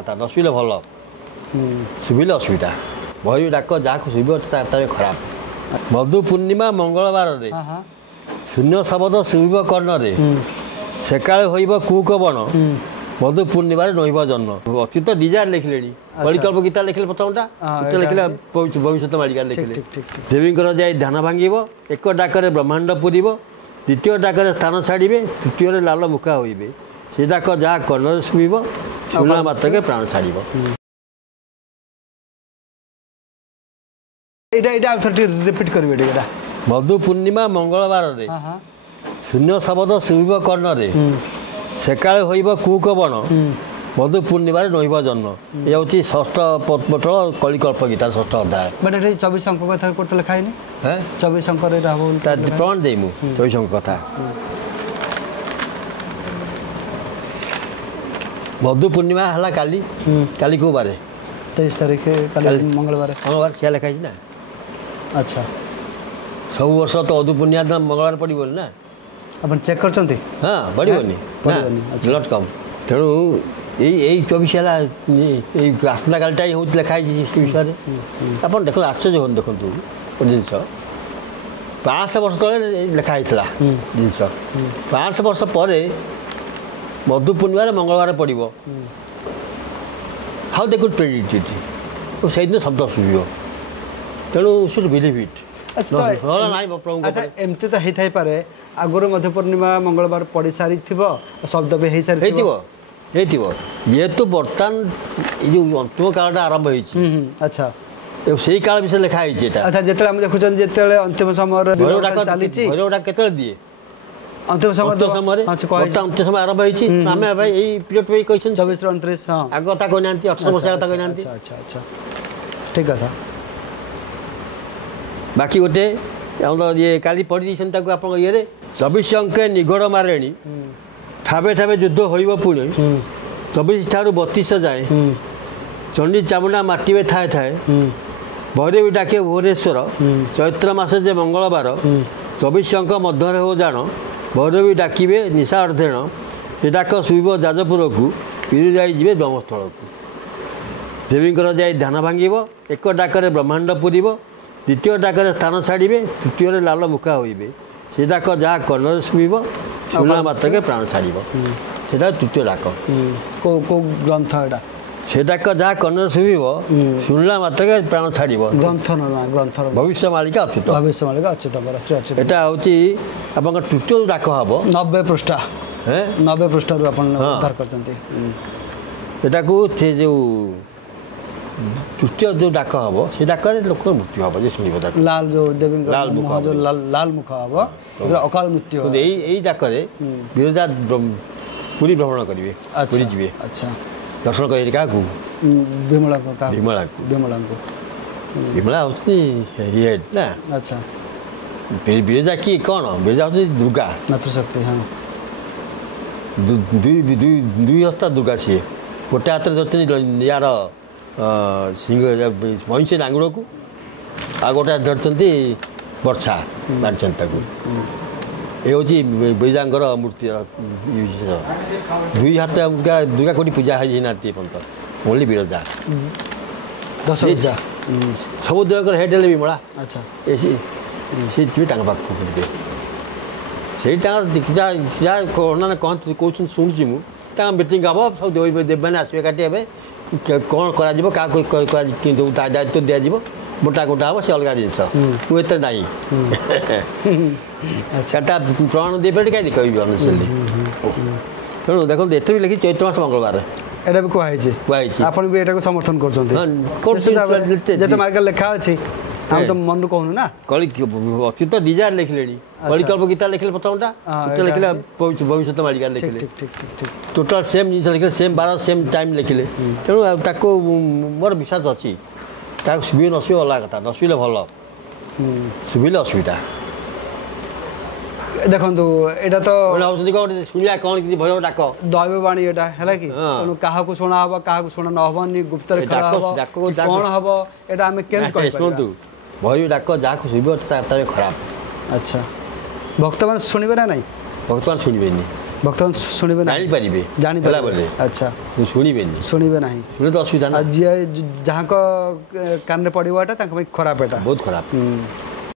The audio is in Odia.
କଥା ନ ଶୁଭିଲେ ଭଲ ଶୁଭିଲେ ଅସୁବିଧା ଭୈରବୀ ଡାକ ଯାହାକୁ ଶୁଭିବ ତା ଖରାପ। ମଧୁ ପୂର୍ଣ୍ଣିମା ମଙ୍ଗଳବାରରେ ଶୂନ୍ୟ ଶବଦ ଶୁଭିବ କର୍ଣ୍ଣରେ ସେକାଳେ ହୋଇବ କୁକ ବଣ ମଧୁ ପୂର୍ଣ୍ଣିମାରେ ରହିବ ଜନ୍ମ। ଅଚ୍ୟୁତ ଡିଜାର୍ ଲେଖିଲେଣି କଳିକଳ୍ପ ଗୀତା ଲେଖିଲେ ପ୍ରଥମଟା ଗୀତା ଲେଖିଲେ ଭବିଷ୍ୟତ ମାଳିକା ଲେଖିଲେ। ଦେବୀଙ୍କର ଯାଇ ଧ୍ୟାନ ଭାଙ୍ଗିବ ଏକ ଡାକରେ ବ୍ରହ୍ମାଣ୍ଡ ପୁରିବ ଦ୍ୱିତୀୟ ଡାକରେ ସ୍ଥାନ ଛାଡ଼ିବେ ତୃତୀୟରେ ଲାଲ ମୁଖା ହୋଇବେ ସେ ଡାକ ଯାହା କର୍ଣ୍ଣରେ ଶୁଭିବ ଶୁଣିଲା ମାତ୍ରକେ ପ୍ରାଣ ଛାଡ଼ିବ। ମଧୁ ପୂର୍ଣ୍ଣିମା ମଙ୍ଗଳବାରରେ ଶୂନ୍ୟ ଶବଦ ଶୁଭିବ କର୍ଣ୍ଣରେ ସେକାଳେ ହୋଇବ କୁକ ବଣ ମଧୁ ପୂର୍ଣ୍ଣିମାରେ ରହିବ ଜନ୍ମ। ଏ ହେଉଛି ଷଷ୍ଠ ପଟଳ କଳିକଳ୍ପ ଗୀତାର ଷଷ୍ଠ ଅଧ୍ୟାୟ। 24 ଅଙ୍କ କଥା କୋଉଠି ଲେଖା ହେଇନି? 24 ଅଙ୍କରେ ପ୍ରମାଣ ଦେଇ ମୁଁ 24 ଅଙ୍କ କଥା। ମଧୁ ପୂର୍ଣ୍ଣିମା ହେଲା କାଲି କାଲି କେଉଁ ବାରେ? 23 ତାରିଖ ମଙ୍ଗଳବାର ସେୟା ଲେଖା ହେଇଛି ନା। ଆଚ୍ଛା ସବୁ ବର୍ଷ ତ ମଧୁ ପୂର୍ଣ୍ଣିମା ଦିନ ମଙ୍ଗଳବାର ପଡ଼ିବନି ନା। ଆପଣ ଚେକ୍ କରିଛନ୍ତି? ହଁ ପଡ଼ିବନି ଡଟ୍ କମ୍। ତେଣୁ ଏଇ 24 ହେଲା ଏଇ ଆସନ୍ତାକାଲିଟା ହେଉଛି ଲେଖା ହେଇଛି ସେ ବିଷୟରେ। ଆପଣ ଦେଖନ୍ତୁ ଆଶ୍ଚର୍ଯ୍ୟ ହୁଅନ୍ତୁ। ଦେଖନ୍ତୁ ଗୋଟେ ଜିନିଷ 500 ବର୍ଷ ତଳେ ଲେଖା ହେଇଥିଲା ଜିନିଷ 500 ବର୍ଷ ପରେ ମଧୁ ପୂର୍ଣ୍ଣିମାରେ ମଙ୍ଗଳବାର ପଡ଼ିବ। ହାଉ ଦେ କୁଡ୍ ପ୍ରେଡିକ୍ଟ ଇଟ୍ ସେଇଦିନ ଶବ୍ଦ ଶୁଭିବ। ତେଣୁ ସୁଡ୍ ବିଲିଭ୍ ଇଟ୍। ଏମିତି ତ ହେଇଥାଇପାରେ ଆଗରୁ ମଧୁ ପୂର୍ଣ୍ଣିମା ମଙ୍ଗଳବାର ପଡ଼ି ସାରିଥିବ ଶବ୍ଦ ବି ହେଇସାରିଥିବ ଯେହେତୁ ବର୍ତ୍ତମାନ ଏଇ ଯେଉଁ ଅନ୍ତିମ କାଳଟା ଆରମ୍ଭ ହେଇଛି। ଆଚ୍ଛା ସେଇ କାଳ ବିଷୟରେ ଲେଖା ହେଇଛି ଏଇଟା। ଆଚ୍ଛା ଯେତେବେଳେ ଆମେ ଦେଖୁଛନ୍ତି ଯେତେବେଳେ ଅନ୍ତିମ ସମୟରେ ଚାଲିଛି ଭୈରବଟା କେତେବେଳେ ଦିଏ? ଅନ୍ତିମ ସମୟରେ ଅନ୍ତିମ ସମୟ ଆରମ୍ଭ ହେଇଛି। ଆମେ ଭାଇ ଏଇ ପିରିୟଡ଼ ପାଇଁ କହିଛନ୍ତି 24 ରୁ 29 ଆଗ କଥା କହିନାହାନ୍ତି 18 ବର୍ଷ କଥା କହିନାହାନ୍ତି। ଆଚ୍ଛା ଆଚ୍ଛା ଠିକ୍ କଥା। ବାକି ଗୋଟେ ଆମର ଇଏ କାଲି ପଢ଼ି ଦେଇଛନ୍ତି ତାକୁ ଆପଣଙ୍କ ଇଏରେ 24 ଅଙ୍କେ ନିଗଡ଼ ମାରେଣି ଠାବେ ଠାବେ ଯୁଦ୍ଧ ହୋଇବ ପୁଣି 24 ଠାରୁ 32 ଯାଏ ଚଣ୍ଡୀ ଚାମୁଣ୍ଡା ମାଟିବେ ଥାଏ ଥାଏ ଭୈରବୀ ଡାକେ ଭୁବନେଶ୍ୱର ଚୈତ୍ର ମାସ ଯେ ମଙ୍ଗଳବାର 24 ଅଙ୍କ ମଧ୍ୟରେ ହଉ ଜାଣ ଭୈରବୀ ଡାକିବେ ନିଶା ଅର୍ଦ୍ଧେଣ ଏ ଡାକ ଶୁଭିବ ଯାଜପୁରକୁ ବିରୁ ଯାଇ ଯିବେ ବ୍ରହ୍ମସ୍ଥଳକୁ। ଦେବୀଙ୍କର ଯାଇ ଧ୍ୟାନ ଭାଙ୍ଗିବ ଏକ ଡାକରେ ବ୍ରହ୍ମାଣ୍ଡ ପୁରିବ ଦ୍ୱିତୀୟ ଡାକରେ ସ୍ଥାନ ଛାଡ଼ିବେ ତୃତୀୟରେ ଲାଲ ମୁଖା ହୋଇବେ ସେ ଡାକ ଯାହା କର୍ଣ୍ଣରେ ଶୁଭିବ ଶୁଣିଲା ମାତ୍ରକେ ପ୍ରାଣ ଛାଡ଼ିବ। ସେଇଟା ତୃତୀୟ ଡାକ। କେଉଁ ଗ୍ରନ୍ଥ ଏଇଟା? ସେ ଡାକ ଯାହା କର୍ଣ୍ଣରେ ଶୁଭିବ ଶୁଣିଲା ମାତ୍ରକେ ପ୍ରାଣ ଛାଡ଼ିବ। ଗ୍ରନ୍ଥର ଭବିଷ୍ୟ ମାଳିକା ଅଚ୍ୟୁତ। ଏଇଟା ହେଉଛି ଆପଣଙ୍କ ତୃତୀୟ ଡାକ ହେବ 90 ପୃଷ୍ଠା 90 ପୃଷ୍ଠାରୁ ଆପଣ ଉଦ୍ଧାର କରିଛନ୍ତି। ଏଟାକୁ ସେ ଯେଉଁ ତୃତୀୟ ଯେଉଁ ଡାକ ହେବ ସେ ଡାକରେ ଲୋକର ମୃତ୍ୟୁ ହେବ ଯେ ଶୁଣିବ ତାକୁ। ଲାଲ ଯେଉଁ ଦେବୀଙ୍କ ଲାଲ ମୁଖ ହେବ ଅକାଳ ମୃତ୍ୟୁ। ଏଇ ଡାକରେ ବିରଜା ପୁରୀ ଭ୍ରମଣ କରିବେ ପୁରୀ ଯିବେ। ଆଚ୍ଛା ଦର୍ଶନ କରିବେ କାହାକୁ? ବିମଳାଙ୍କୁ। ବିମଳା ହେଉଛନ୍ତି ହେଡ୍ ନା। ଆଚ୍ଛା ବିରଜା କିଏ କ'ଣ? ବିରଜା ହେଉଛନ୍ତି ଦୁର୍ଗା ମାତୃଶକ୍ତି। ହଁ ଦୁଇ ହସ୍ତା ଦୁର୍ଗା ସିଏ। ଗୋଟେ ହାତରେ ଧରିଛନ୍ତି ୟାର ସିଂହ ମହିଷୀ ଲାଙ୍ଗୁଳକୁ ଆଉ ଗୋଟେ ଧରିଛନ୍ତି ବର୍ଷା ମାରିଛନ୍ତି ତାକୁ। ଏ ହେଉଛି ବିରଜାଙ୍କର ମୂର୍ତ୍ତିର ବିଶେଷ। ଦୁଇ ହାତ ଦୁର୍ଗା କୋଉଠି ପୂଜା ହେଇନାହାନ୍ତି ଏପର୍ଯ୍ୟନ୍ତ ଓନ୍ଲି ବିରଜା। ସବୁ ଦେବଙ୍କର ହେଡ୍ ହେଲେ ବିମଳା। ଆଚ୍ଛା ସେ ଯିବେ ତାଙ୍କ ପାଖକୁ ଯିବେ। ସେଇଠି ତାଙ୍କର ଯାହା ଅନ୍ୟାନ୍ୟ କହୁଛନ୍ତି ଶୁଣୁଛି ମୁଁ ତାଙ୍କ ମିଟିଂ ହେବ ସବୁ ଦେବମାନେ ଆସିବେ କାଟି ହେବେ କ'ଣ କରାଯିବ କାହାକୁ ଯେଉଁ ଦାୟିତ୍ୱ ଦିଆଯିବ ମୋଟା ଗୋଟା ହେବ ସେ ଅଲଗା ଜିନିଷ। ମୁଁ ଏତେ ନାହିଁ ସେଟା ପ୍ରମାଣ ଦେଇପାରିବି କାହିଁକି କହିବି ଅନସିଲି। ତେଣୁ ଦେଖନ୍ତୁ ଏତେ ବି ଲେଖି ଚୈତ୍ର ମାସ ମଙ୍ଗଳବାର ଏଇଟା ବି କୁହାହେଇଛି। ଆପଣ ବି ଏଟାକୁ ସମର୍ଥନ କରୁଛନ୍ତି? ଯେତେ ମାର୍ଗରେ ଲେଖା ଅଛି ଆମେ ତ ମନରୁ କହୁନୁ ନା। ଅଚ୍ୟୁତ ଡିଜାର୍ ଲେଖିଲେଣି କଳିକଳ୍ପ ଗୀତା ଲେଖିଲେ ପ୍ରଥମଟା ଗୀତା ଲେଖିଲେ ଭବିଷ୍ୟତ ମାଳିକା ଲେଖିଲେ ଟୋଟାଲ୍ ସେମ୍ ଜିନିଷ ଲେଖିଲେ ସେମ୍ ବାର ସେମ୍ ଟାଇମ୍ ଲେଖିଲେ। ତେଣୁ ତାକୁ ମୋର ବିଶ୍ୱାସ ଅଛି ତାକୁ ଶୁଭିବ ନ ଶୁଭିବ ଅଲଗା କଥା। ନ ଶୁଭିଲେ ଭଲ ଶୁଭିଲେ ଅସୁବିଧା। ଦେଖନ୍ତୁ ଏଇଟା ତ ଭାବୁଛନ୍ତି କ'ଣ ଶୁଣିବା କ'ଣ କିଛି ଭୟ ଡାକ ଦୈବବାଣୀ ଏଇଟା ହେଲା କି ତେଣୁ କାହାକୁ ଶୁଣା ହେବ କାହାକୁ ଶୁଣା ନ ହେବନି ଗୁପ୍ତରେ କ'ଣ ହେବ ଏଇଟା ଆମେ କେମିତି କହିବା? ଶୁଣନ୍ତୁ ଭୈରବୀ ଡାକ ଯାହାକୁ ଶୁଭିବ ତା ଖରାପ। ଆଚ୍ଛା ଭକ୍ତମାନେ ଶୁଣିବେ ନା ନାହିଁ? ଭକ୍ତମାନେ ଶୁଣିବେନି। भक्त शुणे ना जापारे जानी अच्छा शुणे शुणे ना शुणे तो असुविधा जी जहाँ कान में पड़वाटा खराब एटा बहुत खराब